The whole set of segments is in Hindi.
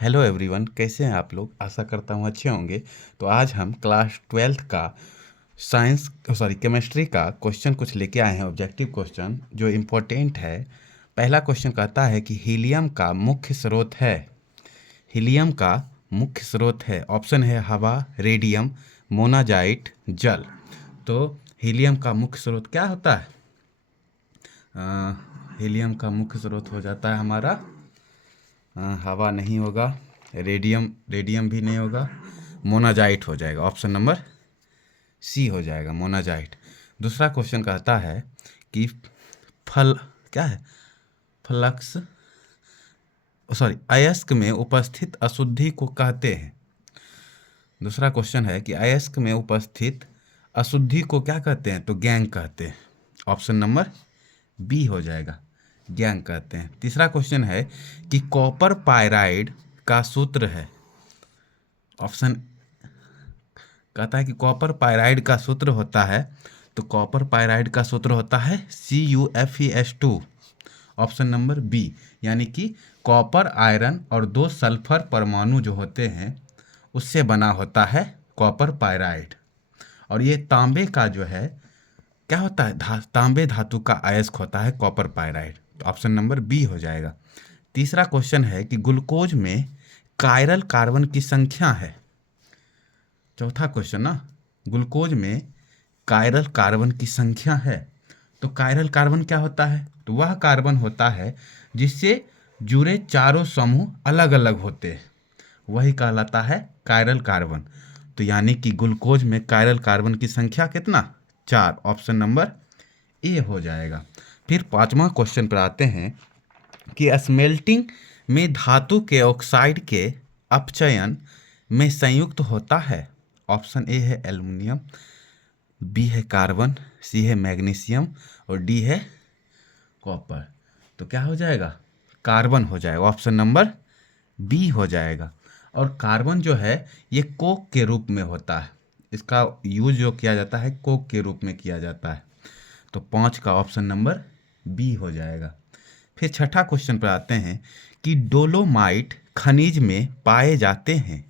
हेलो एवरीवन, कैसे हैं आप लोग। आशा करता हूँ अच्छे होंगे। तो आज हम क्लास 12th का साइंस केमिस्ट्री का क्वेश्चन कुछ लेके आए हैं, ऑब्जेक्टिव क्वेश्चन जो इम्पोर्टेंट है। पहला क्वेश्चन कहता है कि हीलियम का मुख्य स्रोत है। हीलियम का मुख्य स्रोत है, ऑप्शन है हवा, रेडियम, मोनाजाइट, जल। तो हीलियम का मुख्य स्रोत क्या होता है? हीलियम का मुख्य स्रोत हो जाता है हमारा हवा नहीं होगा, रेडियम रेडियम भी नहीं होगा, मोनाजाइट हो जाएगा। ऑप्शन नंबर सी हो जाएगा, मोनाजाइट। दूसरा क्वेश्चन कहता है कि फल क्या है, फ्लक्स अयस्क में उपस्थित अशुद्धि को कहते हैं। दूसरा क्वेश्चन है कि अयस्क में उपस्थित अशुद्धि को क्या कहते हैं? तो गैंग कहते हैं। ऑप्शन नंबर बी हो जाएगा, गैंग कहते हैं। तीसरा क्वेश्चन है कि कॉपर पायराइड का सूत्र है। ऑप्शन कहता है कि कॉपर पायराइड का सूत्र होता है, तो कॉपर पायराइड का सूत्र होता है CuFeS2। ऑप्शन नंबर बी, यानी कि कॉपर आयरन और दो सल्फर परमाणु जो होते हैं उससे बना होता है कॉपर पायराइड। और ये तांबे का जो है क्या होता है, तांबे धातु का अयस्क होता है कॉपर पायराइड। तो ऑप्शन नंबर बी हो जाएगा। तीसरा क्वेश्चन है कि ग्लूकोज में कायरल कार्बन की संख्या है। चौथा क्वेश्चन ना, ग्लूकोज में कायरल कार्बन की संख्या है। तो कायरल कार्बन क्या होता है? तो वह कार्बन होता है जिससे जुड़े चारों समूह अलग अलग होते हैं, वही कहलाता है कायरल कार्बन। तो यानी कि ग्लूकोज में कायरल कार्बन की संख्या कितना? 4। ऑप्शन नंबर ए हो जाएगा। फिर पांचवा क्वेश्चन पर आते हैं कि स्मेल्टिंग में धातु के ऑक्साइड के अपचयन में संयुक्त होता है। ऑप्शन ए है एल्युमिनियम, बी है कार्बन, सी है मैग्नीशियम और डी है कॉपर। तो क्या हो जाएगा? कार्बन हो जाएगा। ऑप्शन नंबर बी हो जाएगा। और कार्बन जो है ये कोक के रूप में होता है, इसका यूज जो किया जाता है कोक के रूप में किया जाता है। तो 5 का ऑप्शन नंबर बी हो जाएगा। फिर छठा क्वेश्चन पर आते हैं कि डोलोमाइट खनिज में पाए जाते हैं।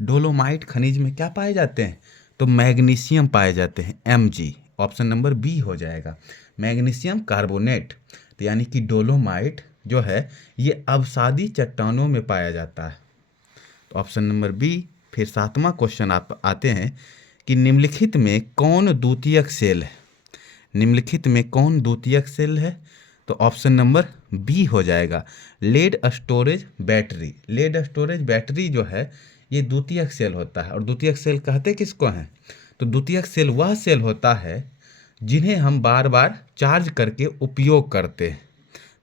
डोलोमाइट खनिज में क्या पाए जाते हैं? तो मैग्नीशियम पाए जाते हैं, Mg। ऑप्शन नंबर बी हो जाएगा, मैग्नीशियम कार्बोनेट। तो यानी कि डोलोमाइट जो है ये अवसादी चट्टानों में पाया जाता है। तो ऑप्शन नंबर बी। फिर सातवां क्वेश्चन आप आते हैं कि निम्नलिखित में कौन द्वितीयक सेल है? निम्नलिखित में कौन द्वितीयक सेल है? तो ऑप्शन नंबर बी हो जाएगा, lead storage battery. Lead storage battery जो है ये द्वितीयक सेल होता है। और द्वितीयक सेल कहते किसको हैं? तो द्वितीयक सेल वह सेल होता है जिन्हें हम बार बार चार्ज करके उपयोग करते हैं,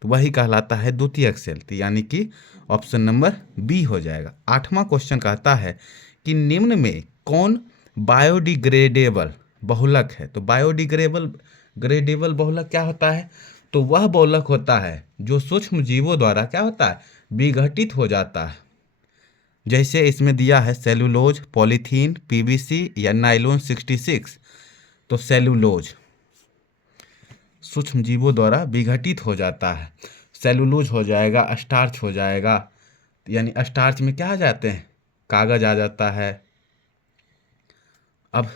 तो वही कहलाता है द्वितीयक सेल। तो यानी कि ऑप्शन नंबर बी हो जाएगा। आठवां क्वेश्चन कहता है कि निम्न में कौन बायोडिग्रेडेबल बहुलक है? तो बायोडिग्रेडेबल ग्रेडेबल बहुलक क्या होता है? तो वह बहुलक होता है जो सूक्ष्म जीवों द्वारा क्या होता है, विघटित हो जाता है। जैसे इसमें दिया है सेलुलोज, पॉलीथीन, PVC या नाइलॉन 66। तो सेलुलोज सूक्ष्म जीवों द्वारा विघटित हो जाता है, सेलुलोज हो जाएगा, स्टार्च हो जाएगा। यानी स्टार्च में क्या आ जाते हैं, कागज आ जाता है। अब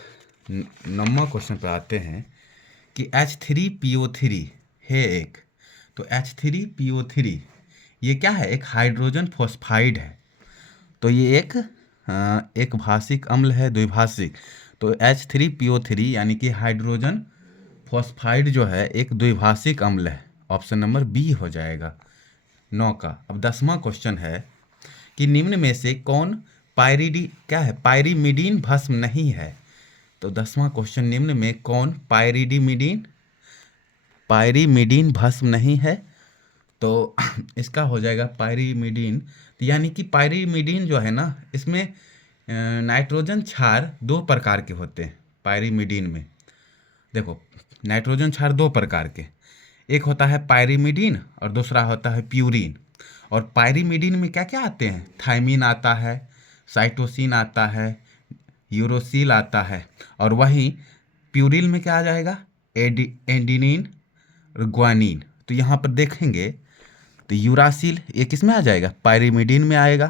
9वां क्वेश्चन पे आते हैं कि H3PO3 है एक। तो H3PO3 ये क्या है? एक हाइड्रोजन फॉस्फाइड है। तो ये एक भाषिक अम्ल है, द्विभाषिक। तो H3PO3 यानी कि हाइड्रोजन फॉस्फाइड जो है एक द्विभाषिक अम्ल है। ऑप्शन नंबर बी हो जाएगा, 9 का। अब 10वां क्वेश्चन है कि निम्न में से कौन पायरीमिडीन भस्म नहीं है? तो 10वां क्वेश्चन, निम्न में कौन पायरीमिडीन भस्म नहीं है? तो इसका हो जाएगा पायरीमिडीन। तो यानी कि पायरीमिडीन जो है ना, इसमें नाइट्रोजन क्षार दो प्रकार के होते हैं पायरीमिडीन में। देखो, नाइट्रोजन क्षार दो प्रकार के, एक होता है पायरीमिडीन और दूसरा होता है प्यूरीन। और पायरीमिडीन में क्या क्या आते हैं? थाइमिन आता है, साइटोसिन आता है, यूरोसिल आता है। और वहीं प्यूरिल में क्या आ जाएगा? एडिनिन और ग्वानिन। तो यहाँ पर देखेंगे तो यूरासिल ये किस में आ जाएगा? पायरीमिडीन में आएगा।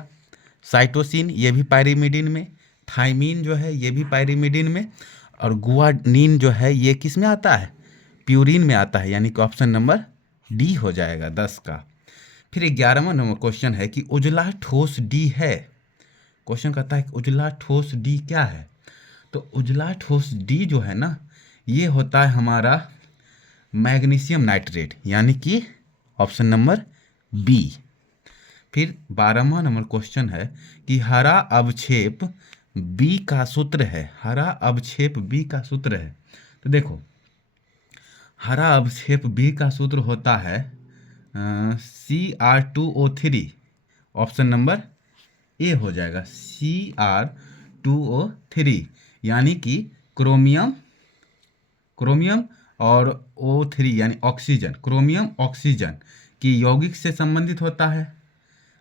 साइटोसिन ये भी पायरिमिडिन में, थाइमिन जो है ये भी पायरिमिडिन में, और गुआनिन जो है ये किस में आता है, प्यूरिन में आता है, यानी कि ऑप्शन नंबर डी हो जाएगा 10 का। फिर 11वां नंबर क्वेश्चन है कि उजला ठोस डी है। क्वेश्चन कहता है कि उजला ठोस डी क्या है। तो उजला ठोस डी जो है ना, ये होता है हमारा मैग्नीशियम नाइट्रेट, यानी कि ऑप्शन नंबर बी। फिर 12वां नंबर क्वेश्चन है कि हरा अवक्षेप बी का सूत्र है। हरा अवक्षेप बी का सूत्र है। तो देखो, हरा अवक्षेप बी का सूत्र होता है Cr2O3। ऑप्शन नंबर ए हो जाएगा Cr2O3, यानी कि क्रोमियम और O3 यानी ऑक्सीजन, क्रोमियम ऑक्सीजन की यौगिक से संबंधित होता है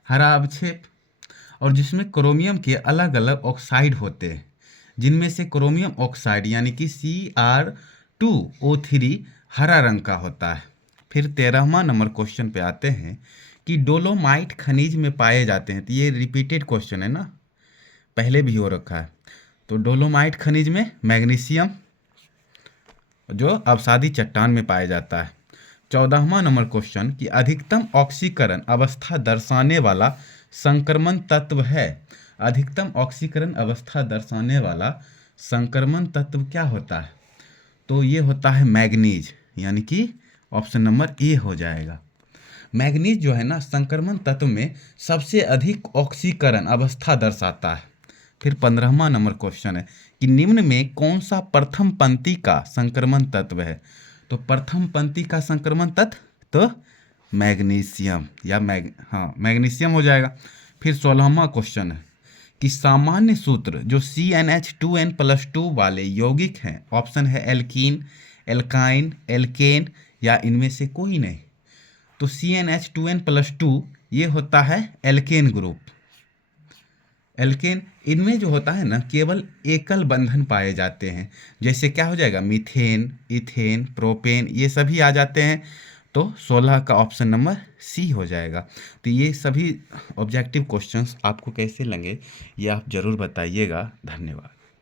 हरा अवक्षेप, और जिसमें क्रोमियम के अलग अलग ऑक्साइड होते हैं, जिनमें से क्रोमियम ऑक्साइड यानी कि Cr2O3 हरा रंग का होता है। फिर 13वां नंबर क्वेश्चन पे आते हैं कि डोलोमाइट खनिज में पाए जाते हैं। तो ये रिपीटेड क्वेश्चन है ना, पहले भी हो रखा है। तो डोलोमाइट खनिज में मैग्नीशियम जो अवसादी चट्टान में पाया जाता है। 14वां नंबर क्वेश्चन कि अधिकतम ऑक्सीकरण अवस्था दर्शाने वाला संक्रमण तत्व है। अधिकतम ऑक्सीकरण अवस्था दर्शाने वाला संक्रमण तत्व क्या होता है। तो ये होता है मैग्नीज, यानी कि ऑप्शन नंबर ए हो जाएगा। मैग्नीज जो है ना, संक्रमण तत्व में सबसे अधिक ऑक्सीकरण अवस्था दर्शाता है। फिर 15वां नंबर क्वेश्चन है कि निम्न में कौन सा प्रथम पंक्ति का संक्रमण तत्व है। तो प्रथम पंक्ति का संक्रमण तत्व तो मैग्नीशियम या मैग्नीशियम हो जाएगा। फिर 16वां क्वेश्चन है कि सामान्य सूत्र जो CnH2n+2 वाले यौगिक हैं, ऑप्शन है एल्कीन, एल्काइन, एल्केन या इनमें से कोई नहीं। तो CnH2n+2 ये होता है एल्केन ग्रुप। एल्केन इनमें जो होता है ना, केवल एकल बंधन पाए जाते हैं। जैसे क्या हो जाएगा, मीथेन, इथेन, प्रोपेन, ये सभी आ जाते हैं। तो 16 का ऑप्शन नंबर सी हो जाएगा। तो ये सभी ऑब्जेक्टिव क्वेश्चंस आपको कैसे लगे ये आप ज़रूर बताइएगा। धन्यवाद।